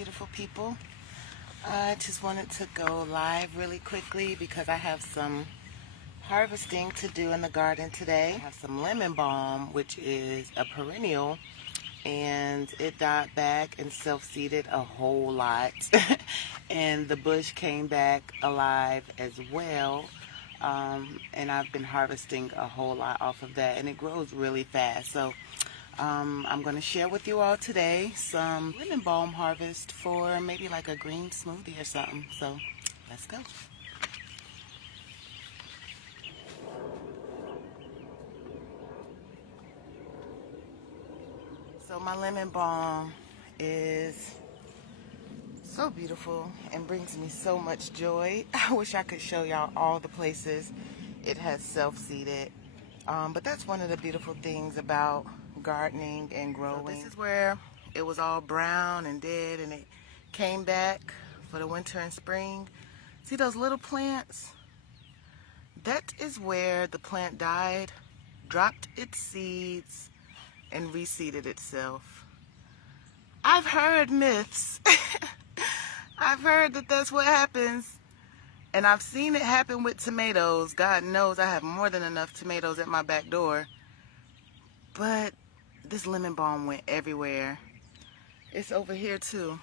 beautiful people. I just wanted to go live really quickly because I have some harvesting to do in the garden today. I have some lemon balm, which is a perennial, and it died back and self-seeded a whole lot. And the bush came back alive as well. And I've been harvesting a whole lot off of that, and it grows really fast. So I'm going to share with you all today some lemon balm harvest for maybe like a green smoothie or something. So let's go. So my lemon balm is so beautiful and brings me so much joy. I wish I could show y'all all the places it has self-seeded. But that's one of the beautiful things about gardening and growing. So this is where it was all brown and dead, and it came back for the winter and spring. See those little plants? That is where the plant died, dropped its seeds, and reseeded itself. I've heard myths. I've heard that that's what happens. And I've seen it happen with tomatoes. God knows I have more than enough tomatoes at my back door. But this lemon balm went everywhere. It's over here too.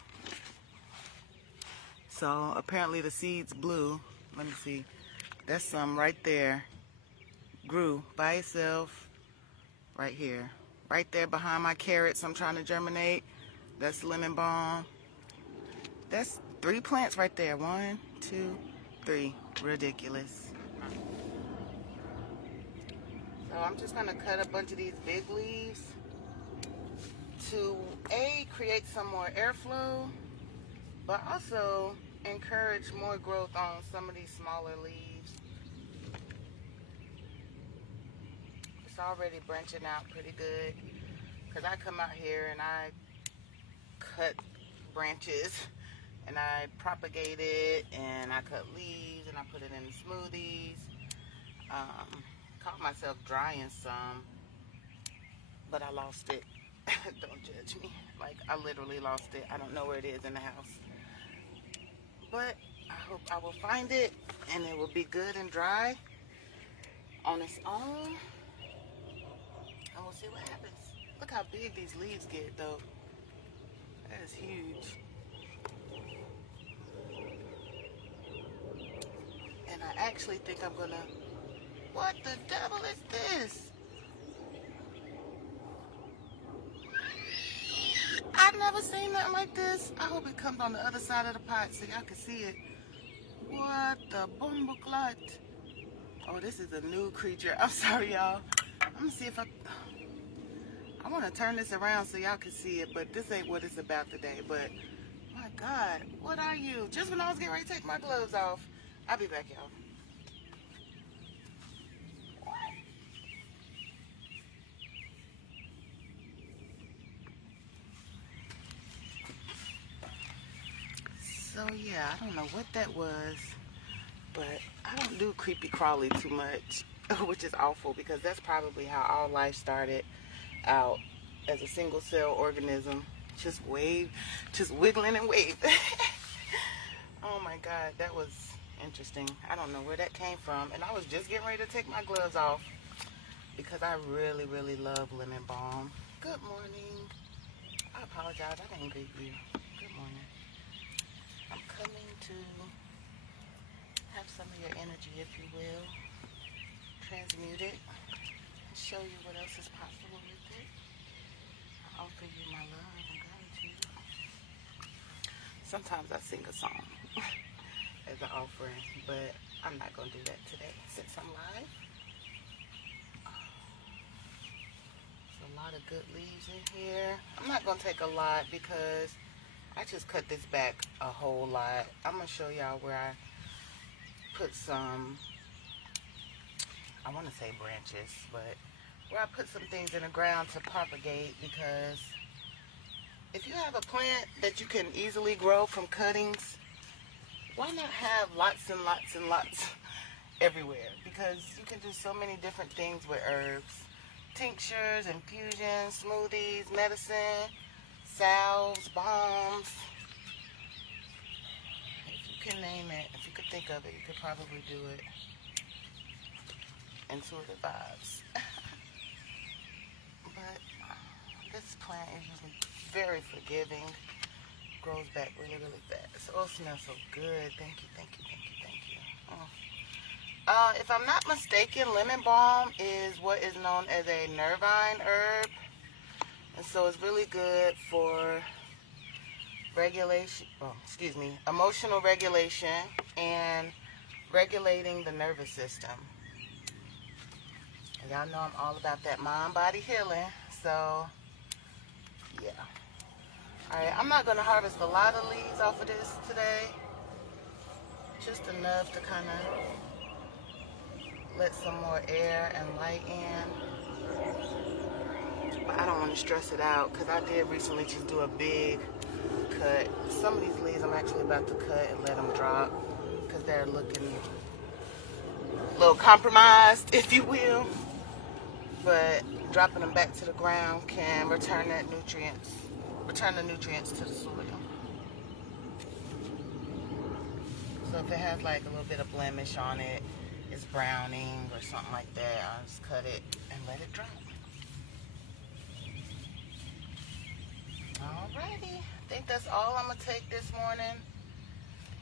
So apparently the seeds blew. Let me see. That's some right there. Grew by itself right here. Right there behind my carrots I'm trying to germinate. That's lemon balm. That's 3 plants right there. 1, 2, 3. Ridiculous. So I'm just going to cut a bunch of these big leaves to create some more airflow, but also encourage more growth on some of these smaller leaves. It's already branching out pretty good because I come out here and I cut branches and I propagate it, and I cut leaves and I put it in smoothies. Caught myself drying some, but I lost it. Don't judge me. Like, I literally lost it. I don't know where it is in the house. But I hope I will find it and it will be good and dry on its own. And we'll see what happens. Look how big these leaves get though. That is huge. And I actually think I'm gonna... What the devil is this? I've never seen nothing like this. I hope it comes on the other side of the pot so y'all can see it. What the bumbleclot? Oh, this is a new creature. I'm sorry, y'all. I'm gonna see if I want to turn this around so y'all can see it, but this ain't what it's about today. But my God, what are you? Just when I was getting ready to take my gloves off. I'll be back, y'all. So yeah, I don't know what that was, but I don't do creepy crawly too much, which is awful because that's probably how all life started out, as a single cell organism, just wiggling and waving. Oh my God, that was interesting. I don't know where that came from, and I was just getting ready to take my gloves off because I really, really love lemon balm. Good morning. I apologize, I didn't greet you. Good morning. I'm coming to have some of your energy, if you will, transmute it, and show you what else is possible with it. I offer you my love and gratitude. Sometimes I sing a song as an offering, but I'm not going to do that today since I'm live. There's a lot of good leaves in here. I'm not going to take a lot because I just cut this back a whole lot. I'm going to show y'all where I put some, I want to say branches, but where I put some things in the ground to propagate, because if you have a plant that you can easily grow from cuttings, why not have lots and lots and lots everywhere? Because you can do so many different things with herbs. Tinctures, infusions, smoothies, medicine, salves, balms. it. If you could think of it, you could probably do it. Intuitive vibes. But this plant is usually very forgiving. Grows back really, really fast. Oh, it smells so good. Thank you, thank you, thank you, thank you. If I'm not mistaken, lemon balm is what is known as a nervine herb. And so it's really good for regulation, emotional regulation and regulating the nervous system. And y'all know I'm all about that mind-body healing. So, yeah. Alright, I'm not going to harvest a lot of leaves off of this today. Just enough to kind of let some more air and light in. But I don't want to stress it out because I did recently just do a big cut. Some of these leaves I'm actually about to cut and let them drop because they're looking a little compromised, if you will. But dropping them back to the ground can return the nutrients to the soil. So if it has like a little bit of blemish on it, it's browning or something like that, I'll just cut it and let it drop. Alrighty, I think that's all I'm gonna take this morning.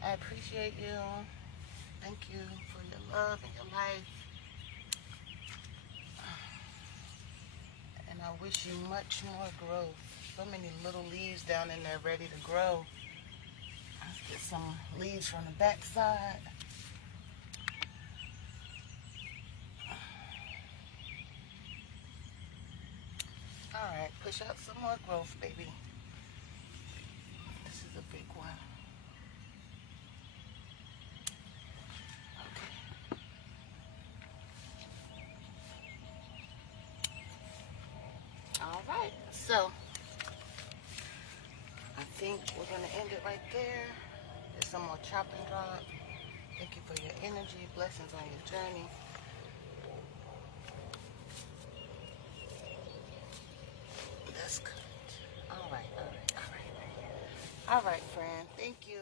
I appreciate you. Thank you for your love and your life. And I wish you much more growth. So many little leaves down in there ready to grow. Let's get some leaves from the back side. Alright, push out some more growth, baby. This is a big one. Okay. Alright, so I think we're going to end it right there. There's some more chop and drop. Thank you for your energy. Blessings on your journey. That's good. All right, friend. Thank you.